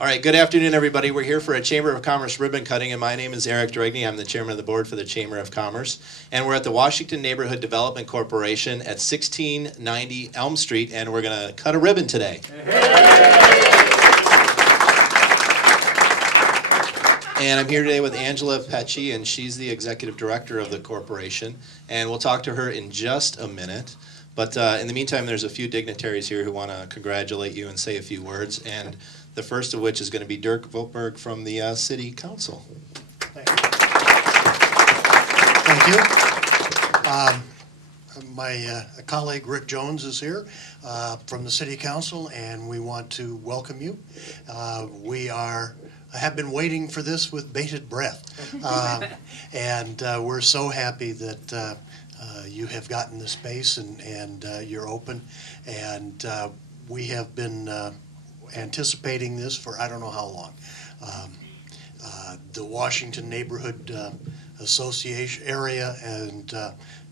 All right, good afternoon, everybody. We're here for a Chamber of Commerce ribbon cutting, and my name is Eric Dragney. I'm the chairman of the board for the Chamber of Commerce. And we're at the Wasington Neighborhood Development Corporation at 1690 Elm Street, and we're going to cut a ribbon today. And I'm here today with Angela Petsche, and she's the executive director of the corporation. And we'll talk to her in just a minute. But in the meantime, there's a few dignitaries here who want to congratulate you and say a few words. And the first of which is going to be Dirk Volkberg from the City Council. Thank you. My colleague Rick Jones is here from the City Council, and we want to welcome you. We have been waiting for this with bated breath, and we're so happy that you have gotten the space and you're open, and we have been anticipating this for I don't know how long. The Wasington Neighborhood Association area and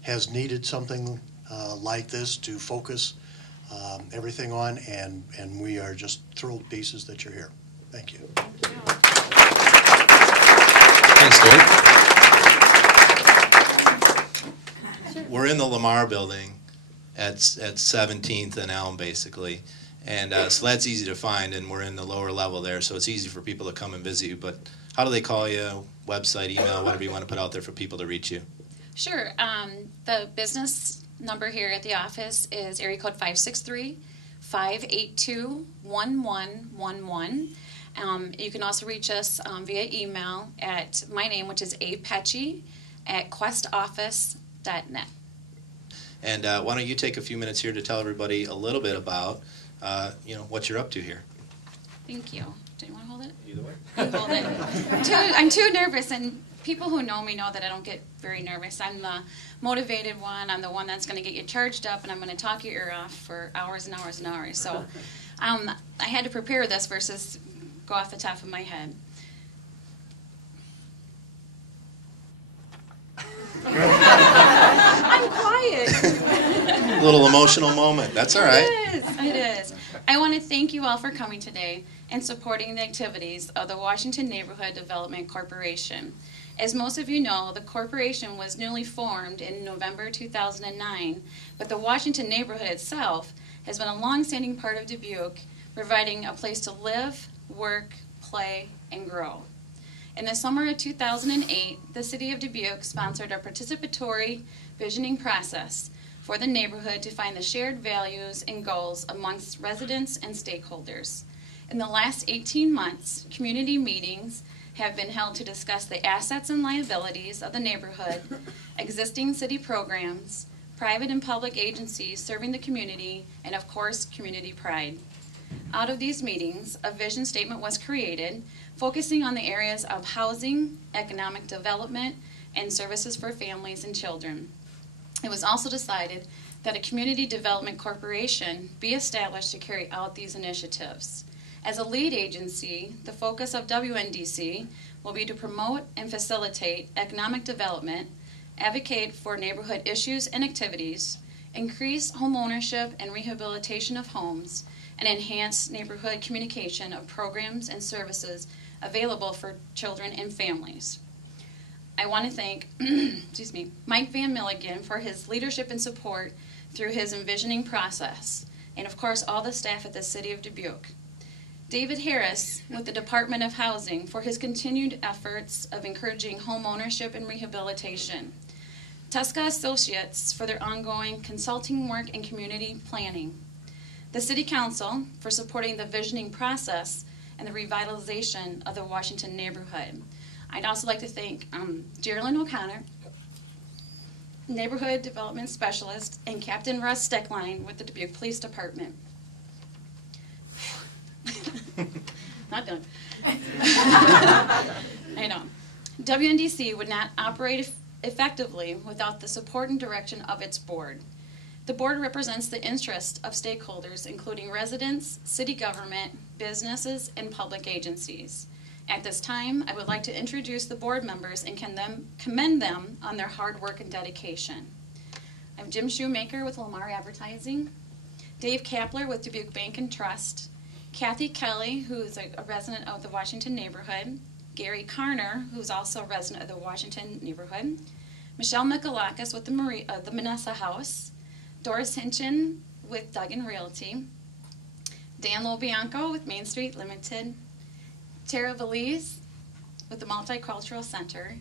has needed something like this to focus everything on, and we are just thrilled pieces that you're here. Thank you. Thanks, Dirk. We're in the Lamar building at 17th and Elm, basically. And so that's easy to find, and we're in the lower level there, so it's easy for people to come and visit you. But how do they call you? Website, email, whatever you want to put out there for people to reach you? Sure. The business number here at the office is area code 563-582-1111. You can also reach us via email at my name, which is Petsche, at questoffice.net. And why don't you take a few minutes here to tell everybody a little bit about what you're up to here. Thank you. Do you want to hold it? Either way. You hold it. I'm too nervous, and people who know me know that I don't get very nervous. I'm the motivated one. I'm the one that's going to get you charged up, and I'm going to talk your ear off for hours and hours and hours. So I had to prepare this versus go off the top of my head. I'm quiet. A little emotional moment. That's all right. It is. I want to thank you all for coming today and supporting the activities of the Wasington Neighborhood Development Corporation. As most of you know, the corporation was newly formed in November 2009, but the Wasington neighborhood itself has been a long-standing part of Dubuque, providing a place to live, work, play, and grow. In the summer of 2008, the City of Dubuque sponsored a participatory visioning process for the neighborhood to find the shared values and goals amongst residents and stakeholders. In the last 18 months, community meetings have been held to discuss the assets and liabilities of the neighborhood, existing city programs, private and public agencies serving the community, and of course, community pride. Out of these meetings, a vision statement was created focusing on the areas of housing, economic development, and services for families and children. It was also decided that a community development corporation be established to carry out these initiatives. As a lead agency, the focus of WNDC will be to promote and facilitate economic development, advocate for neighborhood issues and activities, increase home ownership and rehabilitation of homes, and enhance neighborhood communication of programs and services available for children and families. I want to thank Mike Van Milligan for his leadership and support through his envisioning process, and of course all the staff at the City of Dubuque. David Harris with the Department of Housing for his continued efforts of encouraging home ownership and rehabilitation. Tuska Associates for their ongoing consulting work and community planning. The City Council for supporting the visioning process and the revitalization of the Wasington neighborhood. I'd also like to thank Geraldine O'Connor, Neighborhood Development Specialist, and Captain Russ Steckline with the Dubuque Police Department. Not done. I know. WNDC would not operate effectively without the support and direction of its board. The board represents the interests of stakeholders, including residents, city government, businesses, and public agencies. At this time, I would like to introduce the board members and commend them on their hard work and dedication. I have Jim Shoemaker with Lamar Advertising, Dave Kapler with Dubuque Bank and Trust, Kathy Kelly, who's a resident of the Wasington neighborhood, Gary Carner, who's also a resident of the Wasington neighborhood, Michelle Mikalakis with the Manessa House, Doris Hinchin with Duggan Realty, Dan Lobianco with Main Street Limited, Tara Valise with the Multicultural Center,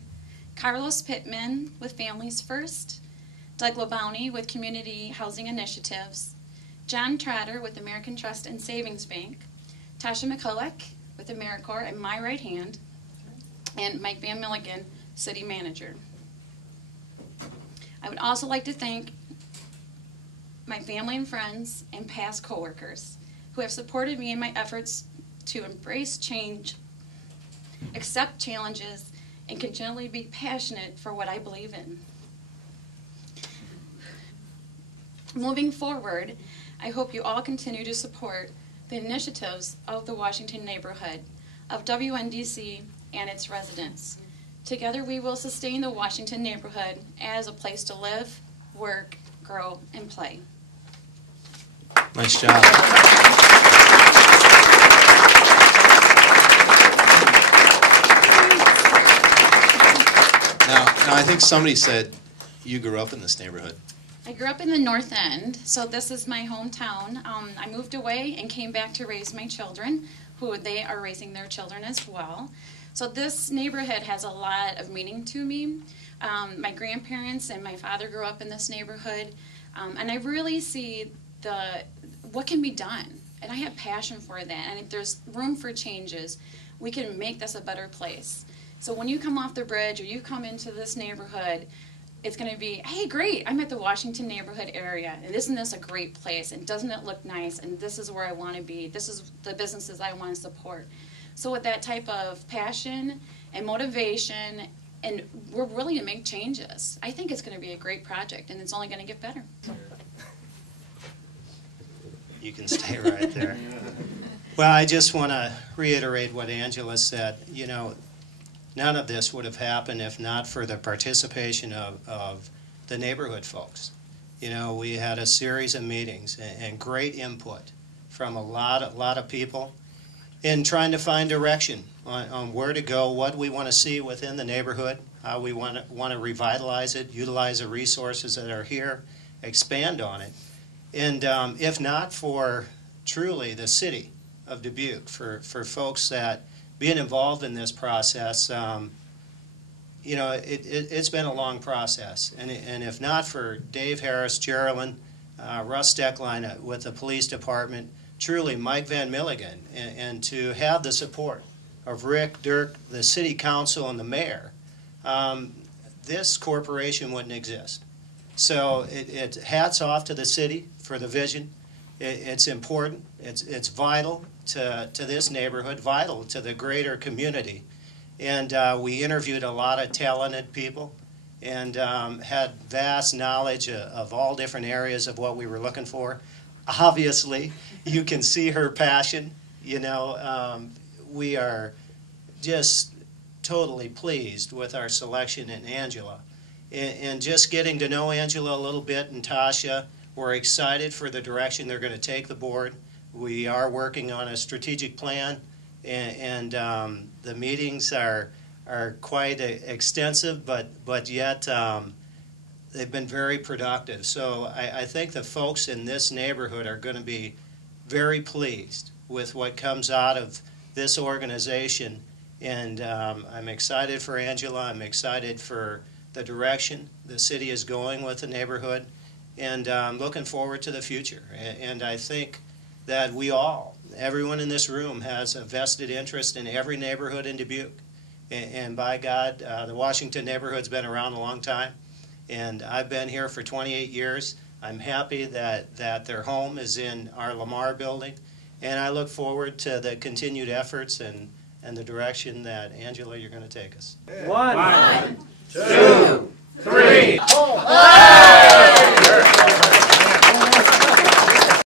Carlos Pittman with Families First, Doug Labounty with Community Housing Initiatives, John Trotter with American Trust and Savings Bank, Tasha McCulloch with AmeriCorps at my right hand, and Mike Van Milligan, City Manager. I would also like to thank my family and friends and past coworkers who have supported me in my efforts to embrace change, accept challenges, and continually be passionate for what I believe in. Moving forward, I hope you all continue to support the initiatives of the Wasington neighborhood, of WNDC and its residents. Together we will sustain the Wasington neighborhood as a place to live, work, grow, and play. Nice job. Now I think somebody said you grew up in this neighborhood. I grew up in the North End, so this is my hometown. I moved away and came back to raise my children, who they are raising their children as well. So this neighborhood has a lot of meaning to me. My grandparents and my father grew up in this neighborhood, and I really see what can be done. And I have passion for that, and if there's room for changes, we can make this a better place. So when you come off the bridge or you come into this neighborhood, it's going to be, hey, great, I'm at the Wasington neighborhood area, and isn't this a great place, and doesn't it look nice, and this is where I want to be, this is the businesses I want to support. So with that type of passion and motivation, and we're willing to make changes, I think it's going to be a great project, and it's only going to get better. You can stay right there. Well, I just want to reiterate what Angela said. You know, none of this would have happened if not for the participation of the neighborhood folks. You know, we had a series of meetings and great input from a lot of people in trying to find direction on where to go, what we want to see within the neighborhood, how we want to revitalize it, utilize the resources that are here, expand on it. And if not for truly the city of Dubuque, for folks that being involved in this process, you know, it's been a long process. And if not for Dave Harris, Geraldine, Russ Steckline with the police department, truly Mike Van Milligan, and to have the support of Rick, Dirk, the city council, and the mayor, this corporation wouldn't exist. So it hats off to the city for the vision. It's important. It's vital to this neighborhood, vital to the greater community. And we interviewed a lot of talented people and had vast knowledge of all different areas of what we were looking for. Obviously, you can see her passion. You know, we are just totally pleased with our selection in Angela. And just getting to know Angela a little bit and Tasha, we're excited for the direction they're going to take the board. We are working on a strategic plan, and the meetings are quite extensive, but yet they've been very productive. So I think the folks in this neighborhood are going to be very pleased with what comes out of this organization. And I'm excited for Angela. I'm excited for the direction the city is going with the neighborhood, and looking forward to the future. And I think that everyone in this room has a vested interest in every neighborhood in Dubuque. And by God, the Wasington neighborhood's been around a long time, and I've been here for 28 years. I'm happy that their home is in our Lamar building, and I look forward to the continued efforts and the direction that, Angela, you're going to take us. 1, 2, 3.